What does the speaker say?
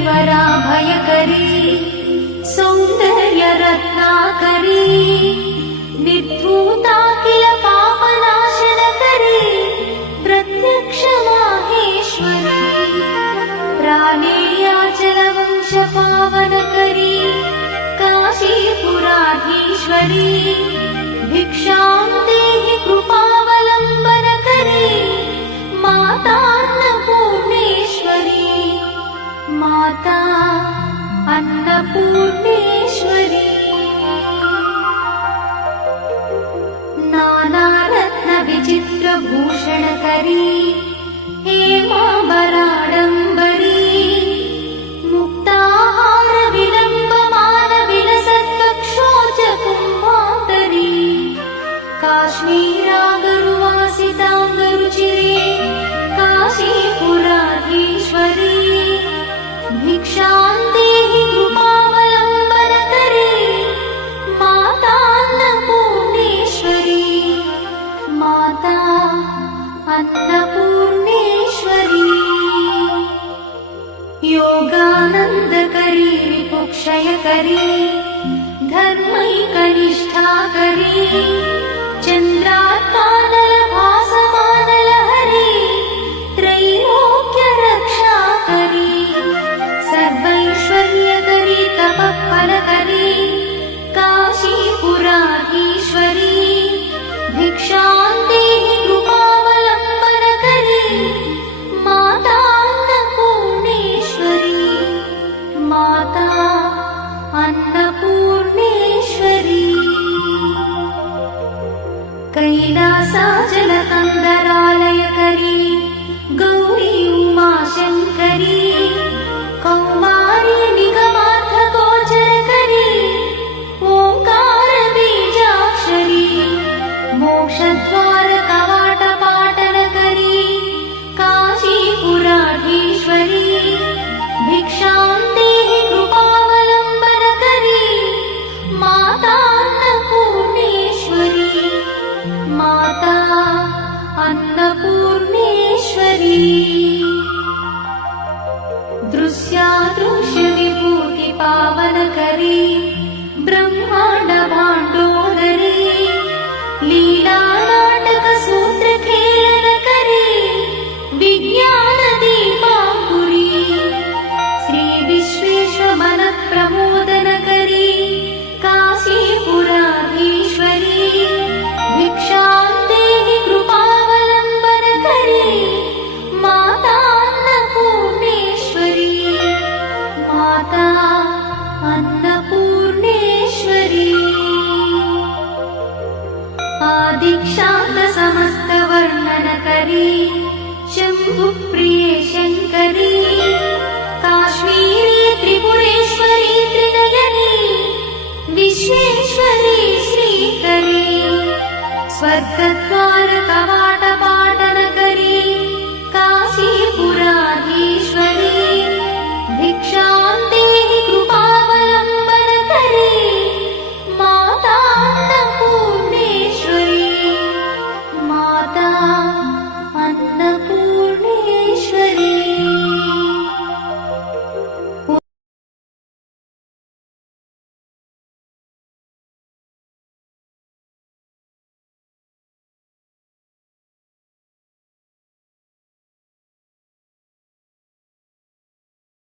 करीवरा भयकरी सौंदर्य रत्नाकरी निर्धूता किल पापनाशनकरी प्रत्यक्ष माहेश्वरी प्राणेयाचलवंश पावनकरी काशीपुराधीश्वरी भिक्षां देहि कृपावलम्बनकरी मातान्नपूर्णेश्वरी माता अन्नपूर्णेश्वरी नानारत्न विचित्रभूषणकरी हेमाम्बराडम्बरी मुक्ताहार विलम्बमान विलसत्कक्षोच कुम्भान्तरी काश्मीरागरुवासिताङ्गरुचिरे काशीपुराधीश्वरी भिक्षां देहि कृपावलम्बनकरी मातान्नपूर्णेश्वरी माता अन्नपूर्णेश्वरी योगानन्दकरी विपुक्षयकरी धर्मैकनिष्ठाकरी चन्द्रात्मानलभासमानलहरी त्रैलोक्यरक्षाकरी सर्वैश्वर्यकरी तपःफलकरी काशीपुराधीश्वरी भिक्षां देहि कृपावलम्बनकरी मातान्नपूर्णेश्वरी माता अन्नपूर्णेश्वरी कैलासाचलकन्दरालयकरी गौरी उमाशङ्करी कौमारी निगमार्थगोचरकरी ओङ्कारबीजाक्षरी मोक्षद्वारकवाटपाटनकरी काशीपुराधीश्वरी भिक्षां देहि कृपावलम्बनकरी मातान्नपूर्णेश्वरी माता अन्नपूर्णेश्वरी दृश्यादृश्यविभूतिपावनकरी ब्रह्माण्डभाण्डोदरी लीलानाटकसूत्रखेलनकरी विज्ञानदीपाङ्कुरी श्रीविश्वेश्वरमनःप्रमोदनकरी काशीपुराधीश्वरी भिक्षां देहि कृपावलम्बनकरी मातान्नपूर्णेश्वरी माता अन्नपूर्णेश्वरी आदिक्षान्तसमस्तवर्णनकरी शम्भुप्रिये शङ्करी काश्मीरी त्रिपुरेश्वरी त्रिनयनी विश्वेश्वरी श्रीकरी स्वर्गद्वारकवाट